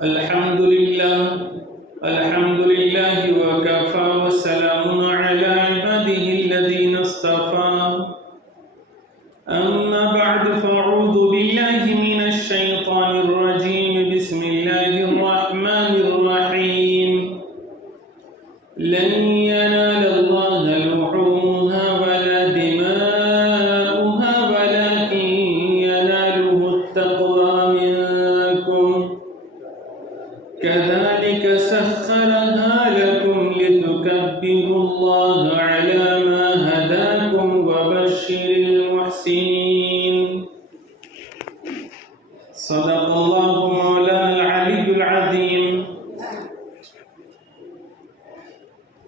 الحمد لله وكفى وسلام على عباده الذين اصطفى أما بعد فأعوذ بالله من الشيطان الرجيم بسم الله الرحمن الرحيم لن ينال الله لحومها ولا دماؤها ولكن يناله التقوى منكم كذلك سخرها لكم لتكبروا الله على ما هداكم وبشر المحسنين صدق الله مولانا العلي العظيم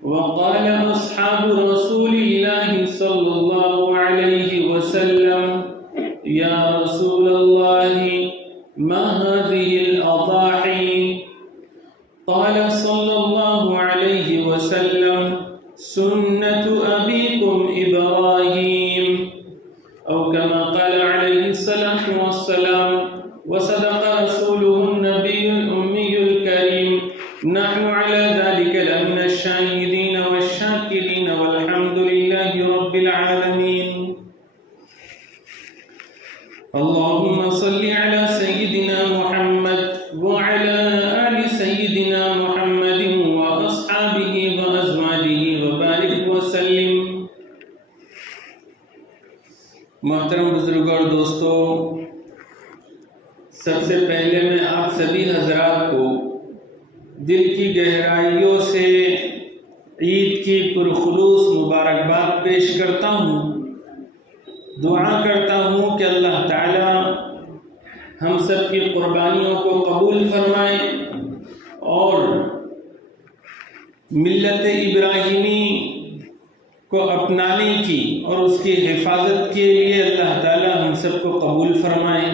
وقال أصحاب رسول الله صلى الله عليه وسلم يا رسول الله ما هذه الأضاحي قال صلى الله عليه وسلم سنة أبيكم إبراهيم أو كما قال عليه الصلاة والسلام وصدق رسوله النبي الأمي الكريم نحن على ذلك لمن الشاهدين والشاكرين والحمد لله رب العالمين اللهم صل على سيدنا محمد وعلى آل سيدنا محمد وأصحابه وأزواجه وبارك وسلم. محترم بزرگ اور دوستو، سب سے پہلے میں آپ سبھی حضرات کو دل کی گہرائیوں سے عید کی پرخلوص مبارکباد پیش کرتا ہوں. دعا کرتا ہوں کہ اللہ تعالی ہم سب کی قربانیوں کو قبول فرمائے اور ملت ابراہیمی کو اپنانے کی اور اس کی حفاظت کے لیے اللہ تعالی ہم سب کو قبول فرمائے.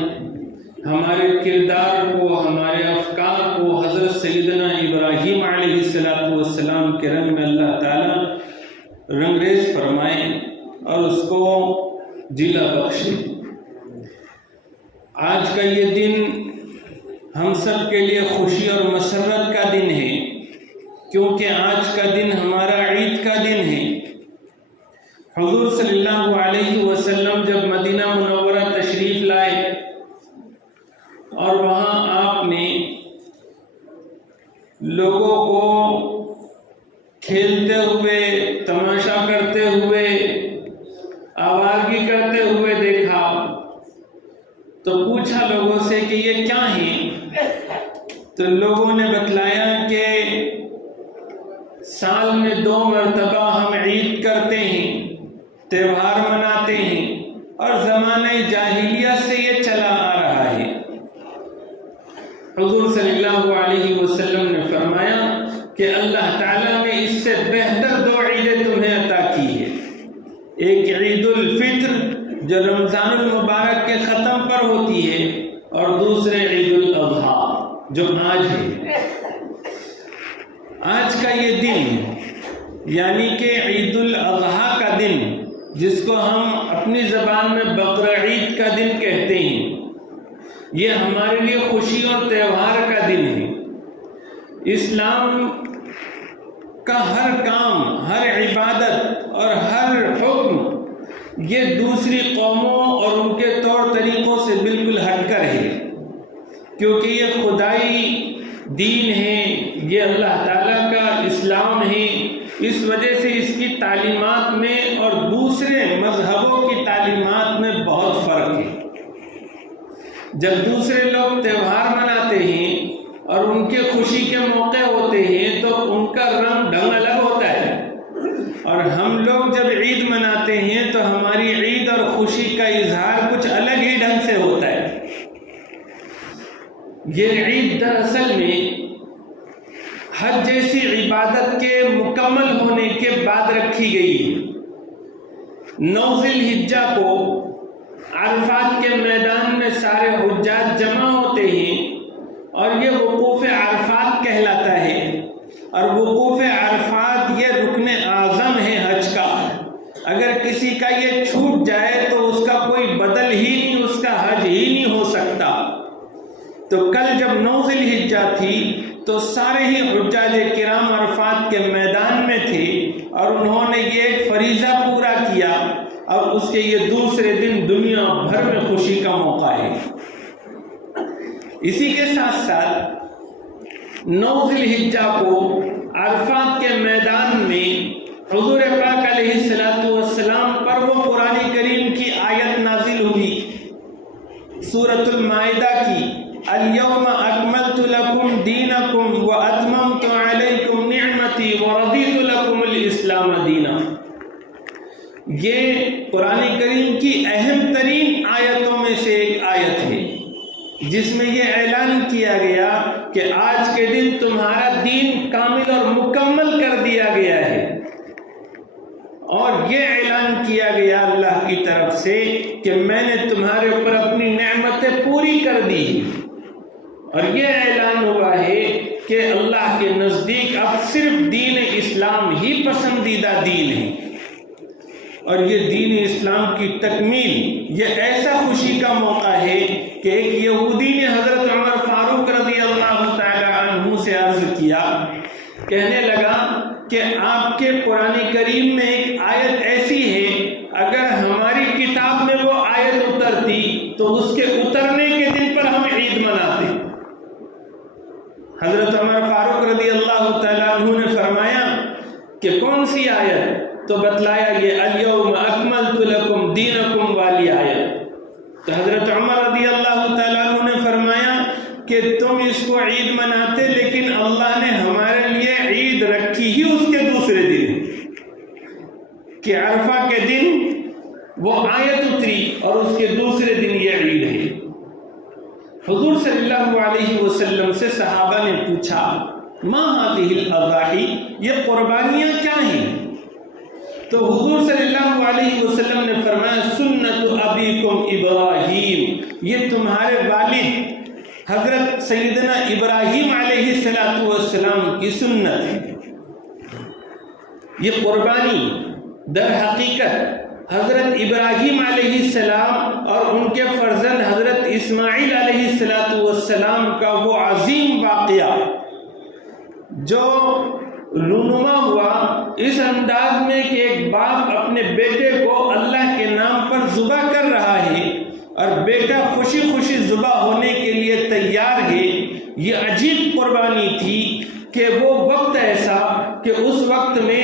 ہمارے کردار کو، ہمارے افکار کو حضرت سیدنا ابراہیم علیہ السلام کے رنگ میں اللہ تعالی رنگریز فرمائے اور اس کو جلا بخشے. آج کا یہ دن ہم سب کے لیے خوشی اور مسرت کا دن ہے، کیونکہ آج کا دن ہمارا عید کا دن ہے. حضور صلی اللہ علیہ وسلم جب مدینہ منورہ تشریف لائے اور وہاں آپ نے لوگوں کو کھیلتے ہوئے، تماشا کرتے ہوئے، آوارگی کرتے ہوئے دیکھا تو پوچھا لوگوں سے کہ یہ کیا ہیں؟ تو لوگوں نے بتلایا کہ سال میں 2 مرتبہ ہم عید کرتے ہیں، تہوار مناتے ہیں اور زمانہ جاہلیت سے یہ چلا آ رہا ہے. حضور صلی اللہ علیہ وسلم نے فرمایا کہ اللہ تعالیٰ نے اس سے بہتر 2 عیدیں تمہیں عطا کی ہے. ایک عید الفطر جو رمضان المبارک کے ختم پر ہوتی ہے، اور دوسرے عید الاضحیٰ جو آج ہے. آج کا یہ دن یعنی کہ عید الاضحیٰ کا دن، جس کو ہم اپنی زبان میں بقرعید کا دن کہتے ہیں، یہ ہمارے لیے خوشی اور تہوار کا دن ہے. اسلام کا ہر کام، ہر عبادت اور ہر حکم یہ دوسری قوموں اور ان کے طور طریقوں سے بالکل ہٹ کر ہے، کیونکہ یہ خدائی دین ہے، یہ اللہ تعالیٰ کا اسلام ہے. اس وجہ سے اس کی تعلیمات میں اور دوسرے مذہبوں کی تعلیمات میں بہت فرق ہے. جب دوسرے لوگ تہوار مناتے ہیں اور ان کے خوشی کے موقع ہوتے ہیں تو ان کا رنگ ڈھنگ الگ ہوتا ہے، اور ہم لوگ جب عید مناتے ہیں تو ہماری عید اور خوشی کا اظہار کچھ الگ ہی ڈھنگ سے ہوتا ہے. یہ عید دراصل میں حج جیسی عبادت کے مکمل ہونے کے بعد رکھی گئی ہے. 9 ذی الحجہ کو عرفات کے میدان میں سارے حجاج جمع ہوتے ہیں اور یہ وقوف عرفات کہلاتا ہے. اور وقوف عرفات یہ رکن اعظم ہے حج کا. اگر کسی کا یہ چھوٹ جائے تو اس کا کوئی بدل ہی نہیں، اس کا حج ہی نہیں ہو سکتا. تو کل جب 9 ذی الحجہ تھی تو سارے ہی حجاج کرام عرفات کے میدان میں تھے اور انہوں نے یہ ایک فریضہ پورا کیا، اور اس کے یہ دوسرے دن دنیا بھر میں خوشی کا موقع ہے۔ اسی کے ساتھ ساتھ 9 ذی الحجہ کو عرفات کے میدان میں حضور پاک علیہ السلام پر وہ قرآن کریم کی آیت نازل ہوئی، سورۃ المائدہ کی، اليوم اکملت لکم دینکم واتممت علیکم نعمتی ورضیت لکم الاسلام دینا۔ یہ قرآن کریم کی اہم ترین آیتوں میں سے ایک آیت ہے جس میں یہ اعلان کیا گیا کہ آج کے دن تمہارا دین کامل اور مکمل کر دیا گیا ہے، اور یہ اعلان کیا گیا اللہ کی طرف سے کہ میں نے تمہارے اوپر اپنی نعمتیں پوری کر دی، اور یہ اعلان ہوا ہے کہ اللہ کے نزدیک اب صرف دین اسلام ہی پسندیدہ دین ہے، اور یہ دین اسلام کی تکمیل یہ ایسا خوشی کا موقع ہے کہ ایک یہودی نے حضرت عمر فاروق رضی اللہ تعالی عنہ سے عرض کیا، کہنے لگا کہ آپ کے قرآن کریم میں ایک آیت ایسی ہے، اگر ہماری کتاب میں وہ آیت اترتی تو اس کے اترنے کے دن پر ہم عید مناتے۔ حضرت عمر فاروق رضی اللہ تعالیٰ عنہ نے فرمایا کہ کون سی آیت؟ تو بتلایا یہ الیوم اکملت لکم دینکم والی آیت۔ تو حضرت عمر رضی اللہ تعالیٰ عنہ نے فرمایا کہ تم اس کو عید مناتے، لیکن اللہ نے ہمارے لیے عید رکھی ہی اس کے دوسرے دن کہ عرفہ کے دن وہ آیت اتری اور اس کے دوسرے دن یہ عید ہے۔ حضور صلی اللہ علیہ وسلم سے صحابہ نے پوچھا ما هذه الاضاحی، یہ قربانیاں کیا ہیں؟ تو حضور صلی اللہ علیہ وسلم نے فرمایا سنت ابیکم ابراہیم، یہ تمہارے والد حضرت سیدنا ابراہیم علیہ السلام کی سنت ہے۔ یہ قربانی در حقیقت حضرت ابراہیم علیہ السلام اور ان کے فرزند حضرت اسماعیل علیہ السلام کا وہ عظیم واقعہ جو رونما ہوا اس انداز میں کہ ایک باپ اپنے بیٹے کو اللہ کے نام پر ذبح کر رہا ہے اور بیٹا خوشی خوشی ذبح ہونے کے لیے تیار ہے، یہ عجیب قربانی تھی کہ وہ وقت ایسا کہ اس وقت میں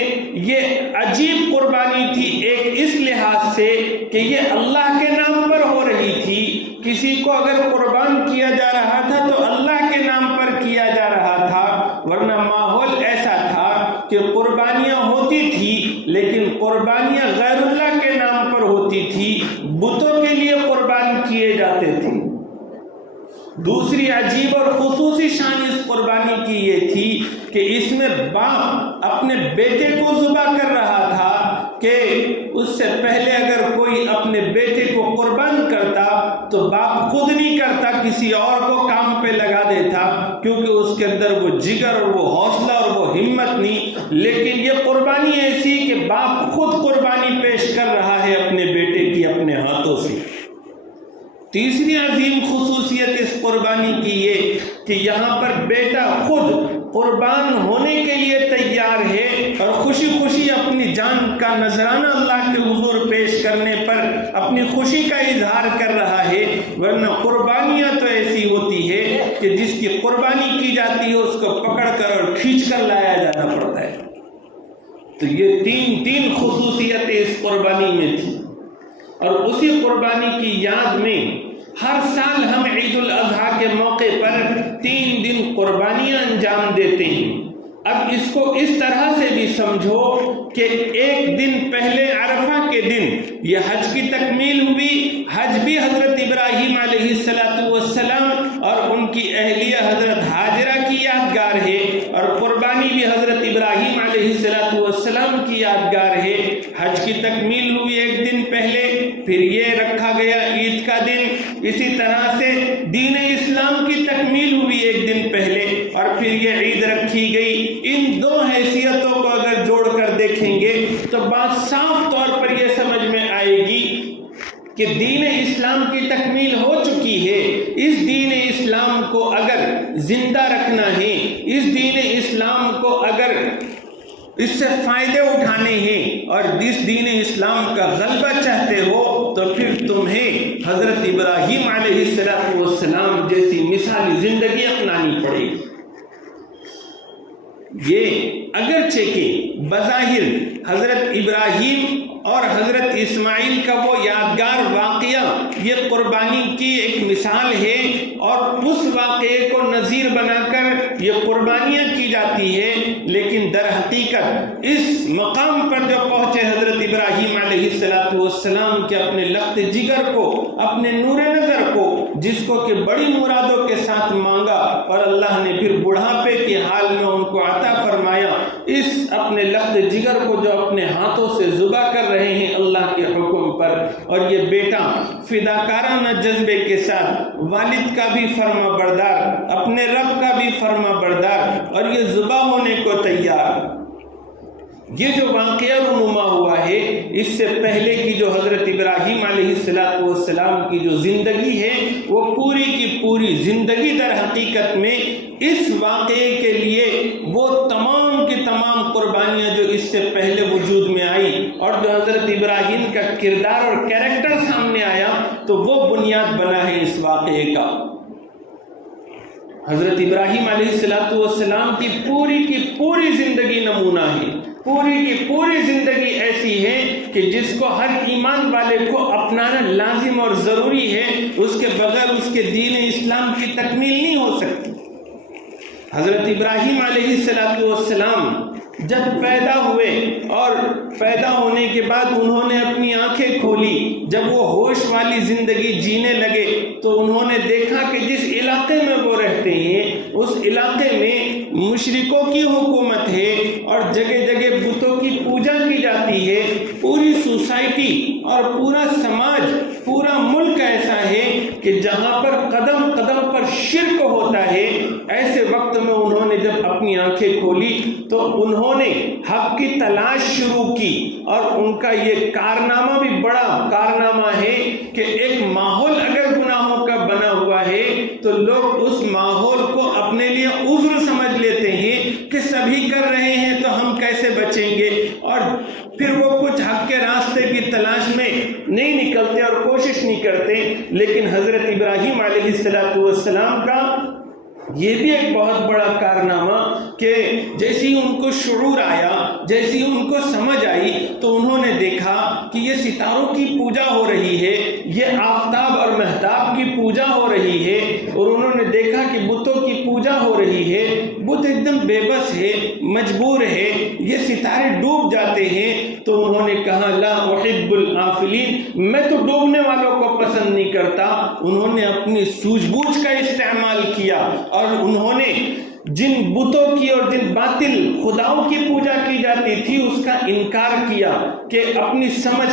یہ عجیب قربانی تھی ایک اس لحاظ سے کہ یہ اللہ کے نام پر ہو رہی تھی۔ کسی کو اگر قربان کیا جا رہا تھا تو اللہ کے نام پر کیا جا رہا تھا، ورنہ ماحول ایسا تھا کہ قربانیاں ہوتی تھی لیکن قربانیاں غیر اللہ کے نام پر ہوتی تھی، بتوں کے لیے قربان کیے جاتے تھے۔ دوسری عجیب اور خصوصی شان اس قربانی کی یہ تھی کہ اس میں باپ اپنے بیٹے کو ذبح کر رہا تھا کہ اس سے پہلے اگر کوئی اپنے بیٹے کو قربان کرتا تو باپ خود نہیں کرتا، کسی اور کو کام پہ لگا دیتا، کیونکہ اس کے اندر وہ جگر اور وہ حوصلہ اور وہ ہمت نہیں۔ لیکن یہ قربانی ایسی کہ باپ خود قربانی پیش کر رہا ہے اپنے بیٹے کی اپنے ہاتھوں سے۔ تیسری عظیم خصوصیت اس قربانی کی یہ کہ یہاں پر بیٹا خود قربان ہونے کے لیے تیار ہے اور خوشی خوشی اپنی جان کا نذرانہ اللہ کے حضور پیش کرنے پر اپنی خوشی کا اظہار کر رہا ہے، ورنہ قربانیاں تو ایسی ہوتی ہے کہ جس کی قربانی کی جاتی ہے اس کو پکڑ کر اور کھینچ کر لایا جانا پڑتا ہے۔ تو یہ تین خصوصیتیں اس قربانی میں تھی، اور اسی قربانی کی یاد میں ہر سال ہم عید الاضحیٰ کے موقع پر 3 دن قربانیاں انجام دیتے ہیں۔ اب اس کو اس طرح سے بھی سمجھو کہ ایک دن پہلے عرفہ کے دن یہ حج کی تکمیل ہوئی۔ حج بھی حضرت ابراہیم علیہ السلام اور ان کی اہلیہ حضرت ہاجرہ کی یادگار ہے، اور قربانی بھی حضرت ابراہیم علیہ السلام کی یادگار ہے۔ حج کی تکمیل ہوئی ایک دن پہلے، پھر یہ رکھا گیا عید کا دن۔ اسی طرح سے دین اسلام کی تکمیل ہوئی ایک دن پہلے اور پھر یہ عید رکھی گئی۔ ان 2 حیثیتوں کو اگر جوڑ کر دیکھیں گے تو بات صاف طور پر یہ سمجھ میں آئے گی کہ دین اسلام کی تکمیل ہو چکی ہے۔ اس دین اسلام اسلام کو اگر زندہ رکھنا ہے، اس دین اسلام کو اگر اس سے فائدے اٹھانے ہیں اور اس دین اسلام کا غلبہ چاہتے ہو تو پھر تمہیں حضرت ابراہیم علیہ السلام جیسی مثالی زندگی اپنانی پڑے گی۔ یہ اگرچہ کہ بظاہر حضرت ابراہیم اور حضرت اسماعیل کا وہ یادگار واقعہ یہ قربانی کی ایک مثال ہے اور اس واقعے کو نظیر بنا کر یہ قربانیاں کی جاتی ہے، لیکن در حقیقت اس مقام پر جو پہنچے حضرت ابراہیم علیہ السلام کے اپنے لخت جگر کو، اپنے نور نظر کو، جس کو کہ بڑی مرادوں کے ساتھ مانگا اور اللہ نے پھر بڑھاپے کے حال میں ان کو عطا فرمایا، اس اپنے لخت جگر کو جو اپنے ہاتھوں سے ذبح کر رہے ہیں اللہ کے حکم پر، اور یہ بیٹا فداکارانہ جذبے کے ساتھ والد کا بھی فرما بردار، اپنے رب کا بھی فرما بردار، اور یہ ذبح ہونے کو تیار۔ یہ جو واقعہ رونما ہوا ہے، اس سے پہلے کی جو حضرت ابراہیم علیہ السلام کی جو زندگی ہے، وہ پوری کی پوری زندگی در حقیقت میں اس واقعے کے لیے وہ تمام کی تمام قربانیاں جو اس سے پہلے وجود میں آئی اور جو حضرت ابراہیم کا کردار اور کیریکٹر سامنے آیا، تو وہ بنیاد بنا ہے اس واقعے کا۔ حضرت ابراہیم علیہ السلام کی پوری زندگی نمونہ ہے، پوری کی پوری زندگی ایسی ہے کہ جس کو ہر ایمان والے کو اپنانا لازم اور ضروری ہے، اس کے بغیر اس کے دین اسلام کی تکمیل نہیں ہو سکتی۔ حضرت ابراہیم علیہ السلام جب پیدا ہوئے اور پیدا ہونے کے بعد انہوں نے اپنی آنکھیں کھولی، جب وہ ہوش والی زندگی جینے لگے تو انہوں نے دیکھا کہ جس علاقے میں وہ رہتے ہیں اس علاقے میں مشرکوں کی حکومت ہے اور جگہ جگہ بتوں کی پوجا کی جاتی ہے۔ پوری سوسائٹی اور پورا سماج، پورا ملک ایسا ہے کہ جہاں پر قدم قدم پر شرک ہوتا ہے۔ ایسے وقت میں انہوں نے جب اپنی آنکھیں کھولی تو انہوں نے حق کی تلاش شروع کی، اور ان کا یہ کارنامہ بھی بڑا کارنامہ ہے کہ ایک ماحول اگر گناہوں کا بنا ہوا ہے تو لوگ اس ماحول کو اپنے لیے عذر سمجھ لیتے ہیں کہ سبھی کر رہے ہیں تو ہم کیسے بچیں گے، اور پھر وہ کچھ حق کے راستے کی تلاش میں نہیں نکلتے اور کوشش نہیں کرتے۔ لیکن حضرت ابراہیم علیہ السلام کا یہ بھی ایک بہت بڑا کارنامہ کہ جیسی ان کو شعور آیا، جیسی ان کو سمجھ آئی تو انہوں نے دیکھا کہ یہ ستاروں کی پوجا ہو رہی ہے، یہ آفتاب اور مہتاب کی پوجا ہو رہی ہے، اور انہوں نے دیکھا کہ بتوں کی پوجا ہو رہی ہے۔ بت ایک دم بے بس ہے، مجبور ہے، یہ ستارے ڈوب جاتے ہیں، تو انہوں نے کہا لا احب الآفلین، میں تو ڈوبنے والوں کو پسند نہیں کرتا۔ انہوں نے اپنی سوجھ بوجھ کا استعمال کیا اور انہوں نے جن بتوں کی اور جن باطل خداؤں کی پوجا کی جاتی تھی اس کا انکار کیا کہ اپنی سمجھ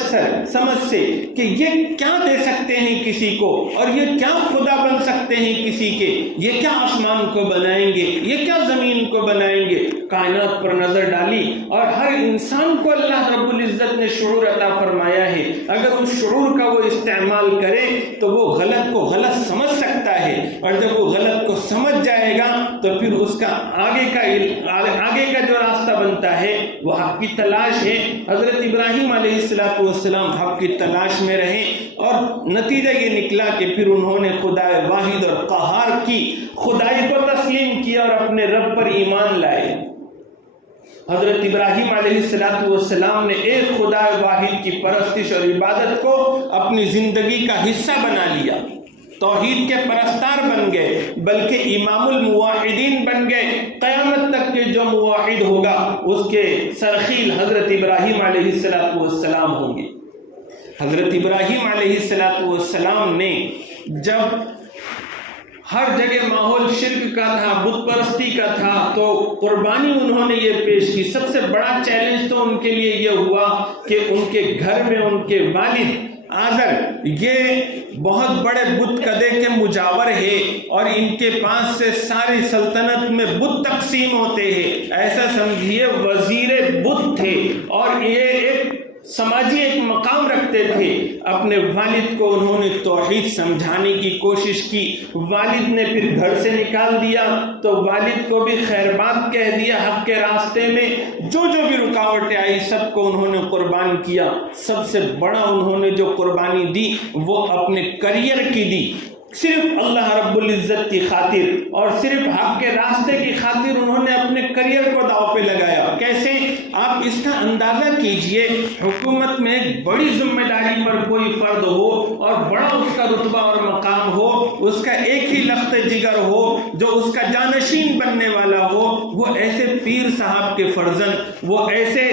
سے کہ یہ کیا دے سکتے ہیں کسی کو، اور یہ کیا خدا بن سکتے ہیں کسی کے، یہ کیا آسمان کو بنائیں گے، یہ کیا زمین کو بنائیں گے۔ کائنات پر نظر ڈالی اور ہر انسان کو اللہ رب العزت نے شعور عطا فرمایا ہے، اگر اس شعور کا وہ استعمال کرے تو وہ غلط کو غلط سمجھ سکتا ہے، اور جب وہ غلط کو سمجھ جائے گا تو پھر اس کا آگے کا جو راستہ بنتا ہے وہ حق کی تلاش ہے۔ حضرت ابراہیم علیہ السلام حق کی تلاش میں رہے اور نتیجہ یہ نکلا کہ پھر انہوں نے خدا واحد اور قہار کی خدائی کو تسلیم کیا اور اپنے رب پر ایمان لائے۔ حضرت ابراہیم علیہ السلام نے ایک خدا واحد کی پرستش اور عبادت کو اپنی زندگی کا حصہ بنا لیا، توحید کے پرستار بن گئے، بلکہ امام الموحدین بن گئے۔ قیامت تک کے جو موحد ہوگا اس کے سرخیل حضرت ابراہیم علیہ السلام ہوں گے۔ حضرت ابراہیم علیہ السلام نے جب ہر جگہ ماحول شرک کا تھا، بت پرستی کا تھا، تو قربانی انہوں نے یہ پیش کی۔ سب سے بڑا چیلنج تو ان کے لیے یہ ہوا کہ ان کے گھر میں ان کے والد آزر یہ بہت بڑے بت کدے کے مجاور ہے اور ان کے پاس سے ساری سلطنت میں بت تقسیم ہوتے ہیں، ایسا سمجھیے وزیر بت تھے، اور یہ ایک سماجی ایک مقام رکھتے تھے. اپنے والد کو انہوں نے توحید سمجھانے کی کوشش کی. والد نے پھر گھر سے نکال دیا تو والد کو بھی خیر بات کہہ دیا. حق کے راستے میں جو بھی رکاوٹیں آئی سب کو انہوں نے قربان کیا. سب سے بڑا انہوں نے جو قربانی دی وہ اپنے کریئر کی دی. صرف اللہ رب العزت کی خاطر اور صرف حق کے راستے کی خاطر انہوں نے اپنے کریئر کو داؤ پہ لگایا. کیسے؟ آپ اس کا اندازہ کیجئے. حکومت میں ایک بڑی ذمہ داری پر کوئی فرد ہو اور بڑا اس کا رتبہ اور مقام ہو, اس کا ایک ہی لخت جگر ہو جو اس کا جانشین بننے والا ہو, وہ ایسے پیر صاحب کے فرزند, وہ ایسے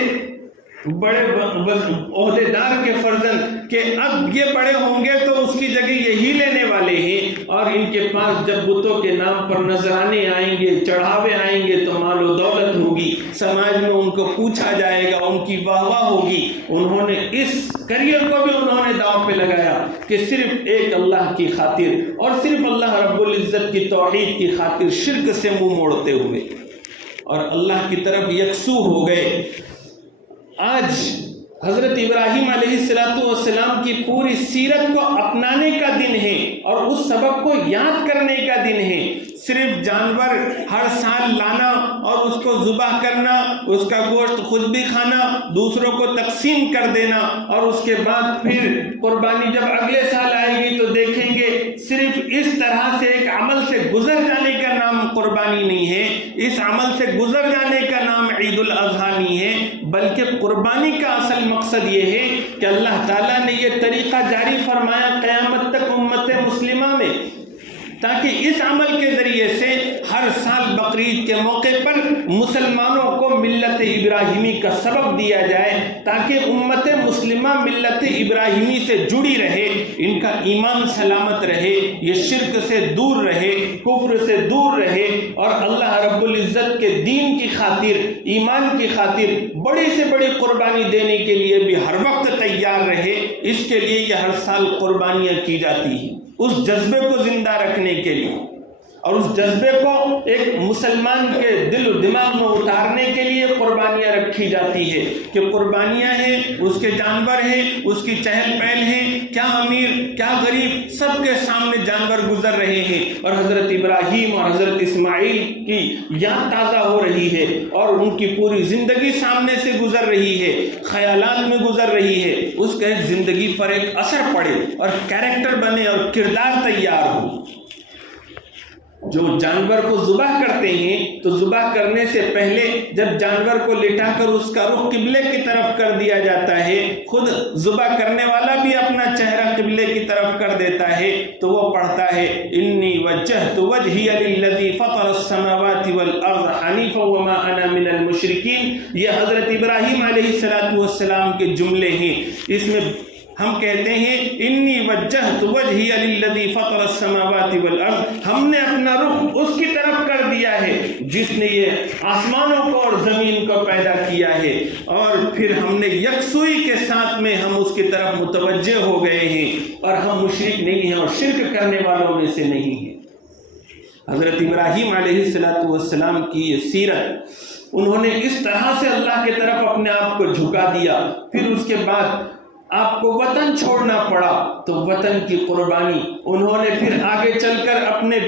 بڑے عہدیدار کے فرزند کہ اب یہ بڑے ہوں گے تو اس کی جگہ یہی لینے والے ہیں, اور ان کے پاس جب بتوں کے نام پر نذرانے آئیں گے, چڑھاوے آئیں گے تو مال و دولت ہوگی, سماج میں ان کو پوچھا جائے گا, ان کی واہ واہ ہوگی. انہوں نے اس کریئر کو بھی انہوں نے داؤ پہ لگایا کہ صرف ایک اللہ کی خاطر اور صرف اللہ رب العزت کی توحید کی خاطر شرک سے منہ موڑتے ہوئے اور اللہ کی طرف یکسو ہو گئے. آج حضرت ابراہیم علیہ السلام کی پوری سیرت کو اپنانے کا دن ہے اور اس سبق کو یاد کرنے کا دن ہے. صرف جانور ہر سال لانا اور اس کو ذبح کرنا, اس کا گوشت خود بھی کھانا, دوسروں کو تقسیم کر دینا اور اس کے بعد پھر قربانی جب اگلے سال آئے گی تو دیکھیں گے, صرف اس طرح سے ایک عمل سے گزر جانے کا نام قربانی نہیں ہے. اس عمل سے گزر جانے کا نام عید الاضحیٰ نہیں ہے, بلکہ قربانی کا اصل مقصد یہ ہے کہ اللہ تعالیٰ نے یہ طریقہ جاری فرمایا قیامت تک امت مسلمہ میں, تاکہ اس عمل کے ذریعے سے ہر سال بقرعید کے موقع پر مسلمانوں کو ملت ابراہیمی کا سبق دیا جائے, تاکہ امت مسلمہ ملت ابراہیمی سے جڑی رہے, ان کا ایمان سلامت رہے, یہ شرک سے دور رہے, کفر سے دور رہے اور اللہ رب العزت کے دین کی خاطر, ایمان کی خاطر بڑی سے بڑی قربانی دینے کے لیے بھی ہر وقت تیار رہے. اس کے لیے یہ ہر سال قربانیاں کی جاتی ہیں, اس جذبے کو زندہ رکھنے کے لیے اور اس جذبے کو ایک مسلمان کے دل و دماغ میں اتارنے کے لیے قربانیاں رکھی جاتی ہے کہ قربانیاں ہیں, اس کے جانور ہیں, اس کی چہل پہل ہیں, کیا امیر کیا غریب سب کے سامنے جانور گزر رہے ہیں اور حضرت ابراہیم اور حضرت اسماعیل کی یاد تازہ ہو رہی ہے اور ان کی پوری زندگی سامنے سے گزر رہی ہے, خیالات میں گزر رہی ہے. اس کے زندگی پر ایک اثر پڑے اور کیریکٹر بنے اور کردار تیار ہو. جو جانور کو ذبح کرتے ہیں تو ذبح کرنے سے پہلے جب جانور کو لٹا کر اس کا رخ قبلے کی طرف کر دیا جاتا ہے, خود ذبح کرنے والا بھی اپنا چہرہ قبلے کی طرف کر دیتا ہے تو وہ پڑھتا ہے انی وجہت وجہی للذی فطر السماوات والارض حنیفا وما انا من المشرکین. یہ حضرت ابراہیم علیہ السلام کے جملے ہیں. اس میں ہم کہتے ہیں انی وجہت وجہی للذی فطر السماوات والارض, ہم نے اپنا رخ اس کی طرف کر دیا ہے جس نے یہ آسمانوں کو اور زمین کو پیدا کیا ہے, اور پھر ہم نے یکسوئی کے ساتھ میں ہم اس کی طرف متوجہ ہو گئے ہیں اور ہم مشرک نہیں ہیں اور شرک کرنے والوں میں سے نہیں ہیں. حضرت ابراہیم علیہ السلام کی یہ سیرت, انہوں نے اس طرح سے اللہ کی طرف اپنے آپ کو جھکا دیا. پھر اس کے بعد آپ کو وطن چھوڑنا پڑا تو وطن کی قربانی انہوں نے پھر آگے چل کر اپنے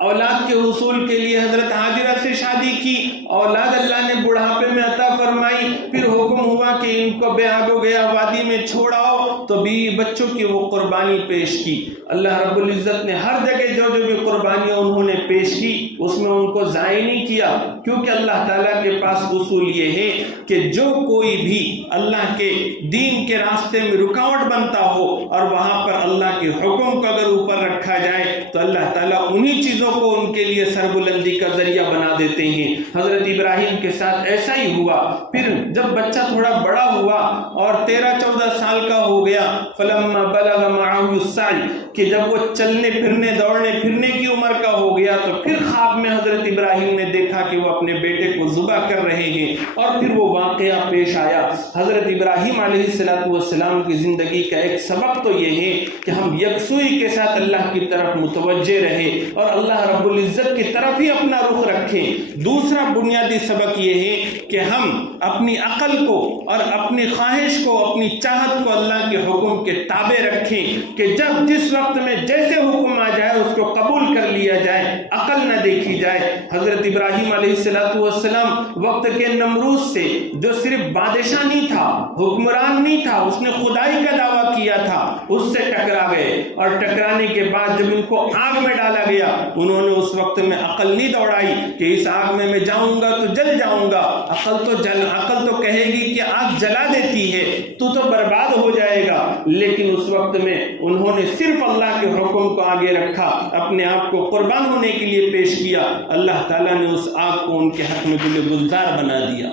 اولاد کے حصول کے لیے حضرت ہاجرہ سے شادی کی, اولاد اللہ نے بڑھاپے میں عطا فرمائی, پھر حکم ہوا کہ ان کو بے آب و گیا وادی میں چھوڑاؤ تو بیوی بچوں کی وہ قربانی پیش کی. اللہ رب العزت نے ہر جگہ جو بھی قربانیاں انہوں نے پیش کی اس میں ان کو ضائع نہیں کیا, کیونکہ اللہ تعالیٰ کے پاس اصول یہ ہے کہ جو کوئی بھی اللہ کے دین کے راستے میں رکاوٹ بنتا ہو اور وہاں پر اللہ کے حکم کو اگر اوپر رکھا جائے تو اللہ تعالیٰ انہی چیزوں کو ان کے لیے سربلندی کا ذریعہ بنا دیتے ہیں. حضرت ابراہیم کے ساتھ ایسا ہی ہوا. پھر جب بچہ تھوڑا بڑا ہوا اور 13-14 سال کا ہو گیا, فلما بلغ معه السعی, کہ جب وہ چلنے پھرنے دوڑنے پھرنے کی عمر کا ہو گیا تو پھر خواب میں حضرت ابراہیم نے دیکھا کہ وہ اپنے بیٹے کو ذبح کر رہے ہیں، اور پھر وہ واقعہ پیش آیا۔ حضرت ابراہیم علیہ السلام کی زندگی کا ایک سبق تو یہ ہے کہ ہم یکسوئی کے ساتھ اللہ کی طرف متوجہ رہے اور اللہ رب العزت کی طرف ہی اپنا رخ رکھیں۔ دوسرا بنیادی سبق یہ ہے کہ ہم اپنی عقل کو اور اپنی خواہش کو، اپنی چاہت کو اللہ کے حکم کے تابع رکھیں کہ جب جس وقت میں جیسے حکم آ جائے اس کو قبول کر لیا جائے، عقل نہ دیکھی جائے۔ حضرت ابراہیم علیہ السلام وقت کے نمرود سے، جو صرف بادشاہ نہیں تھا، حکمران نہیں تھا، اس نے خدائی کا دعویٰ کیا تھا، اس سے ٹکرا گئے، اور ٹکرانے کے بعد جب ان کو آگ میں ڈالا گیا، انہوں نے اس وقت میں عقل نہیں دوڑائی کہ اس آگ میں جاؤں گا تو جل جاؤں گا۔ عقل تو کہے گی کہ آگ جلا دیتی ہے، تو برباد ہو جائے گا، لیکن اس وقت میں انہوں نے صرف اللہ کے حکم کو آگے رکھا، اپنے آپ کو قربان ہونے کے لیے پیش کیا۔ اللہ تعالیٰ نے اس آگ کو ان کے حق میں گل گلزار بنا دیا۔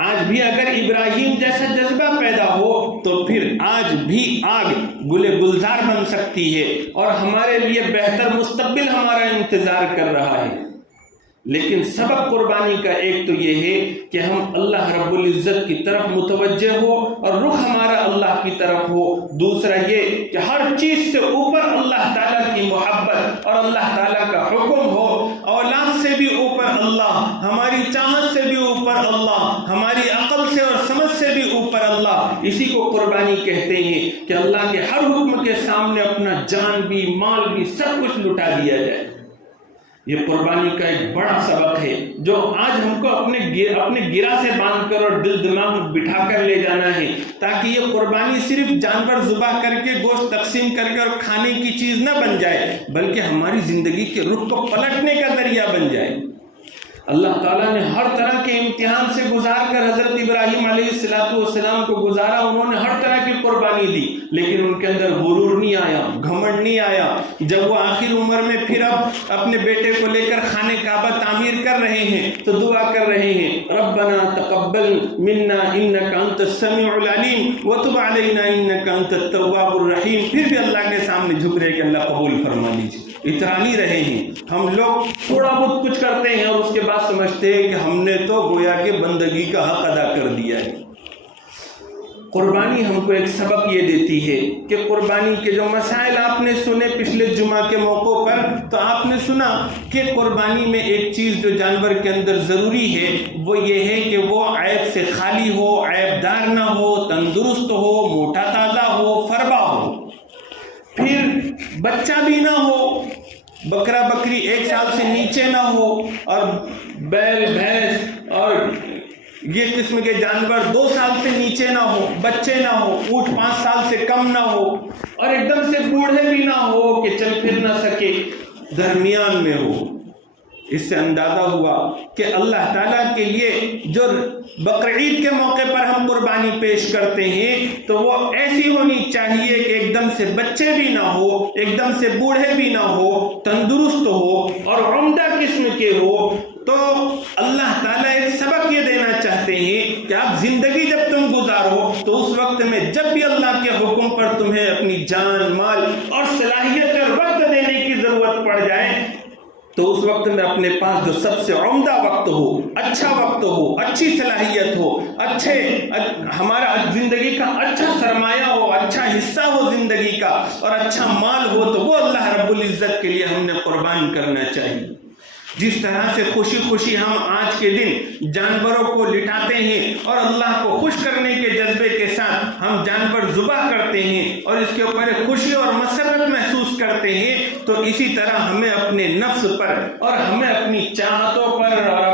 آج بھی اگر ابراہیم جیسا جذبہ پیدا ہو تو پھر آج بھی آگ گل گلزار بن سکتی ہے اور ہمارے لیے بہتر مستقبل ہمارا انتظار کر رہا ہے۔ لیکن سبق قربانی کا ایک تو یہ ہے کہ ہم اللہ رب العزت کی طرف متوجہ ہو اور رخ ہمارا اللہ کی طرف ہو۔ دوسرا یہ کہ ہر چیز سے اوپر اللہ تعالیٰ کی محبت اور اللہ تعالیٰ کا حکم ہو، اولاد سے بھی اوپر اللہ، ہماری چاہت سے بھی اوپر اللہ، ہماری عقل سے اور سمجھ سے بھی اوپر اللہ۔ اسی کو قربانی کہتے ہیں کہ اللہ کے ہر حکم کے سامنے اپنا جان بھی، مال بھی، سب کچھ لٹا دیا جائے۔ یہ قربانی کا ایک بڑا سبق ہے جو آج ہم کو اپنے گرہ سے باندھ کر اور دل دماغ میں بٹھا کر لے جانا ہے، تاکہ یہ قربانی صرف جانور ذبح کر کے گوشت تقسیم کر کے اور کھانے کی چیز نہ بن جائے، بلکہ ہماری زندگی کے رخ کو پلٹنے کا ذریعہ بن جائے۔ اللہ تعالیٰ نے ہر طرح کے امتحان سے گزار کر حضرت ابراہیم علیہ السلام کو گزارا، انہوں نے ہر طرح کی قربانی دی، لیکن ان کے اندر غرور نہیں آیا، گھمنڈ نہیں آیا۔ جب وہ آخر عمر میں پھر اب اپنے بیٹے کو لے کر خانہ کعبہ تعمیر کر رہے ہیں تو دعا کر رہے ہیں، ربنا تقبل منا انک انت السمیع العلیم وتب علینا انک انت التواب الرحیم۔ پھر بھی اللہ کے سامنے جھک رہے کہ اللہ قبول فرما لیجیے۔ اتنا نہیں رہے ہیں ہم لوگ، تھوڑا بہت کچھ کرتے ہیں اور اس کے بعد سمجھتے ہیں کہ ہم نے تو گویا کہ بندگی کا حق ادا کر دیا ہے۔ قربانی ہم کو ایک سبق یہ دیتی ہے کہ قربانی کے جو مسائل آپ نے سنے پچھلے جمعہ کے موقع پر، تو آپ نے سنا کہ قربانی میں ایک چیز جو جانور کے اندر ضروری ہے وہ یہ ہے کہ وہ عیب سے خالی ہو، عیب دار نہ ہو، تندرست ہو، موٹا تازہ ہو، فربا ہو، پھر بچہ بھی نہ ہو، بکرا بکری 1 سال سے نیچے نہ ہو، اور بیل بھینس اور یہ قسم کے جانور 2 سال سے نیچے نہ ہو، بچے نہ ہو، اونٹ 5 سال سے کم نہ ہو، اور ایک دم سے بوڑھے بھی نہ ہو کہ چل پھر نہ سکے، درمیان میں ہو۔ اس سے اندازہ ہوا کہ اللہ تعالیٰ کے لیے جو بقرعید کے موقع پر ہم قربانی پیش کرتے ہیں تو وہ ایسی ہونی چاہیے کہ ایک دم سے بچے بھی نہ ہو، ایک دم سے بوڑھے بھی نہ ہو، تندرست ہو اور عمدہ قسم کے ہو۔ تو اللہ تعالیٰ ایک سبق یہ دینا چاہتے ہیں کہ آپ زندگی جب تم گزارو تو اس وقت میں جب بھی اللہ کے حکم پر تمہیں اپنی جان، مال اور صلاحیت کا وقت دینے کی ضرورت پڑ جائے تو اس وقت میں اپنے پاس جو سب سے عمدہ وقت ہو، اچھا وقت ہو، اچھی صلاحیت ہو، ہمارا زندگی کا اچھا سرمایہ ہو، اچھا حصہ ہو زندگی کا، اور اچھا مال ہو، تو وہ اللہ رب العزت کے لیے ہم نے قربان کرنا چاہیے۔ جس طرح سے خوشی خوشی ہم آج کے دن جانوروں کو لٹاتے ہیں اور اللہ کو خوش کرنے کے جذبے کے ساتھ ہم جانور ذبح کرتے ہیں اور اس کے اوپر خوشی اور مسرت محسوس کرتے ہیں، تو اسی طرح ہمیں اپنے نفس پر اور ہمیں اپنی چاہتوں پر اور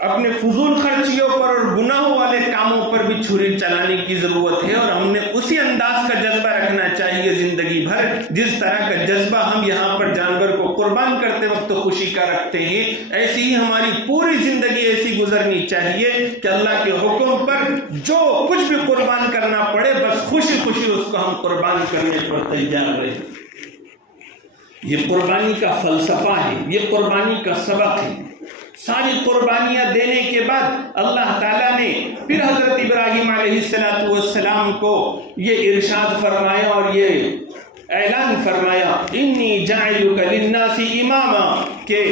اپنے فضول خرچیوں پر اور گناہوں والے کاموں پر بھی چھری چلانے کی ضرورت ہے، اور ہم نے اسی انداز کا جذبہ رکھنا چاہیے زندگی بھر جس طرح کا جذبہ ہم یہاں پر جانور کو قربان کرتے وقت خوشی کا رکھتے ہیں۔ ایسی ہی ہماری پوری زندگی ایسی گزرنی چاہیے کہ اللہ کے حکم پر جو کچھ بھی قربان کرنا پڑے بس خوشی خوشی اس کو ہم قربان کرنے پر تیار رہیں۔ یہ قربانی کا فلسفہ ہے، یہ قربانی کا سبق ہے۔ ساری قربانیاں دینے کے بعد اللہ تعالیٰ نے پھر حضرت ابراہیم علیہ السلام کو یہ ارشاد فرمایا اور یہ اعلان فرمایا انی جاعلک للناس اماما، کہ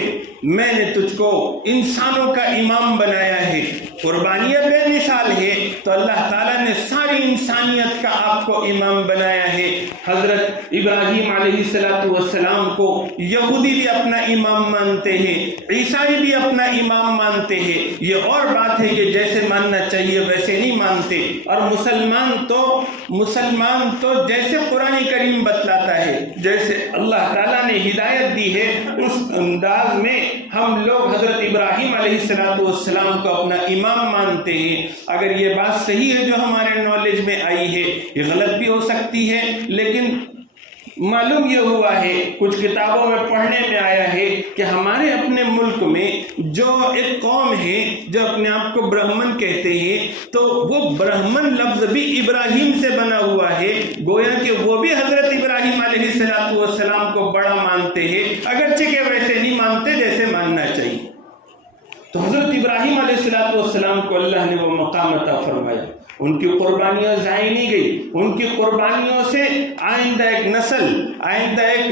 میں نے تجھ کو انسانوں کا امام بنایا ہے۔ قربانیاں بے مثال ہے تو اللہ تعالیٰ نے ساری انسانیت کا آپ کو امام بنایا ہے۔ حضرت ابراہیم علیہ السلام کو یہودی بھی اپنا امام مانتے ہیں، عیسائی بھی اپنا امام مانتے ہیں۔ یہ اور بات ہے کہ جیسے ماننا چاہیے ویسے نہیں مانتے، اور مسلمان تو جیسے قرآن کریم بتلاتا ہے، جیسے اللہ تعالیٰ نے ہدایت دی ہے، اس انداز میں ہم لوگ حضرت ابراہیم علیہ السلام کو اپنا امام مانتے ہیں۔ اگر یہ بات صحیح ہے جو ہمارے نالج میں آئی ہے، یہ غلط بھی ہو سکتی ہے، لیکن معلوم یہ ہوا ہے، کچھ کتابوں میں پڑھنے میں آیا ہے کہ ہمارے اپنے ملک میں جو ایک قوم ہے جو اپنے آپ کو برہمن کہتے ہیں، تو وہ برہمن لفظ بھی ابراہیم سے بنا ہوا ہے، گویا کہ وہ بھی حضرت ابراہیم علیہ السلام کو بڑا مانتے ہیں، اگرچہ کہ ویسے نہیں مانتے جیسے ماننا چاہیے۔ تو حضرت ابراہیم علیہ السلام کو اللہ نے وہ مقام عطا فرمایا، ان کی قربانیاں ضائع نہیں گئی، ان کی قربانیوں سے آئندہ ایک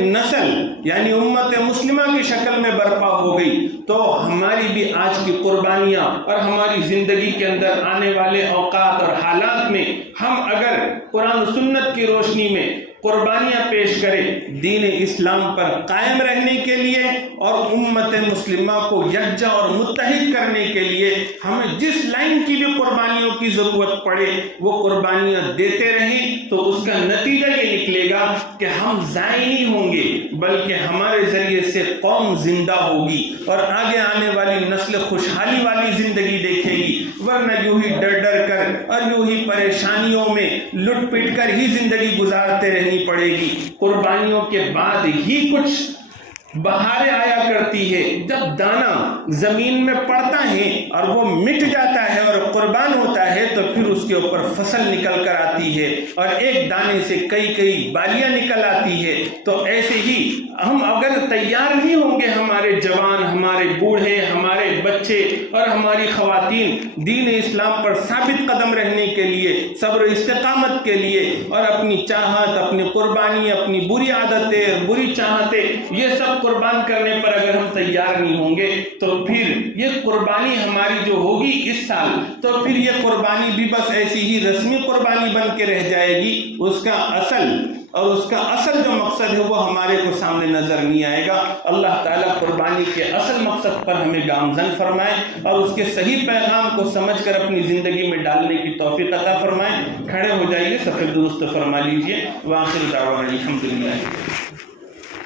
نسل یعنی امت مسلمہ کی شکل میں برپا ہو گئی۔ تو ہماری بھی آج کی قربانیاں اور ہماری زندگی کے اندر آنے والے اوقات اور حالات میں ہم اگر قرآن و سنت کی روشنی میں قربانیاں پیش کریں دین اسلام پر قائم رہنے کے لیے اور امت مسلمہ کو یکجا اور متحد کرنے کے لیے، ہمیں جس لائن کی بھی قربانیوں کی ضرورت پڑے وہ قربانیاں دیتے رہیں، تو اس کا نتیجہ یہ نکلے گا کہ ہم ضائع نہیں ہوں گے، بلکہ ہمارے ذریعے سے قوم زندہ ہوگی اور آگے آنے والی نسل خوشحالی والی زندگی دیکھے گی، ورنہ یوں ہی ڈر کر اور یوں ہی پریشانیوں میں لٹ پٹ کر ہی زندگی گزارتے رہنی پڑے گی۔ قربانیوں کے بعد ہی کچھ بہاریں آیا کرتی ہے، جب دانہ زمین میں پڑتا ہے اور وہ مٹ جاتا ہے اور قربان ہوتا ہے تو پھر اس کے اوپر فصل نکل کر آتی ہے اور ایک دانے سے کئی بالیاں نکل آتی ہے۔ تو ایسے ہی ہم اگر تیار نہیں ہوں گے، ہمارے جوان، ہمارے بوڑھے، ہمارے بچے اور ہماری خواتین دین اسلام پر ثابت قدم رہنے کے لیے، صبر و استقامت کے لیے، اور اپنی چاہت، اپنی قربانی، اپنی بری عادتیں، بری چاہتیں، یہ سب قربان کرنے پر اگر ہم تیار نہیں ہوں گے تو پھر یہ قربانی ہماری جو ہوگی اس سال، تو پھر یہ قربانی بھی بس ایسی ہی رسمی قربانی بن کے رہ جائے گی۔ اس کا اصل جو مقصد ہے وہ ہمارے کو سامنے نظر نہیں آئے گا۔ اللہ تعالیٰ قربانی کے اصل مقصد پر ہمیں گامزن فرمائے اور اس کے صحیح پیغام کو سمجھ کر اپنی زندگی میں ڈالنے کی توفیق عطا فرمائے۔ کھڑے ہو جائیے، سفید درست فرما لیجیے۔ وآخر دعوانا الحمدللہ۔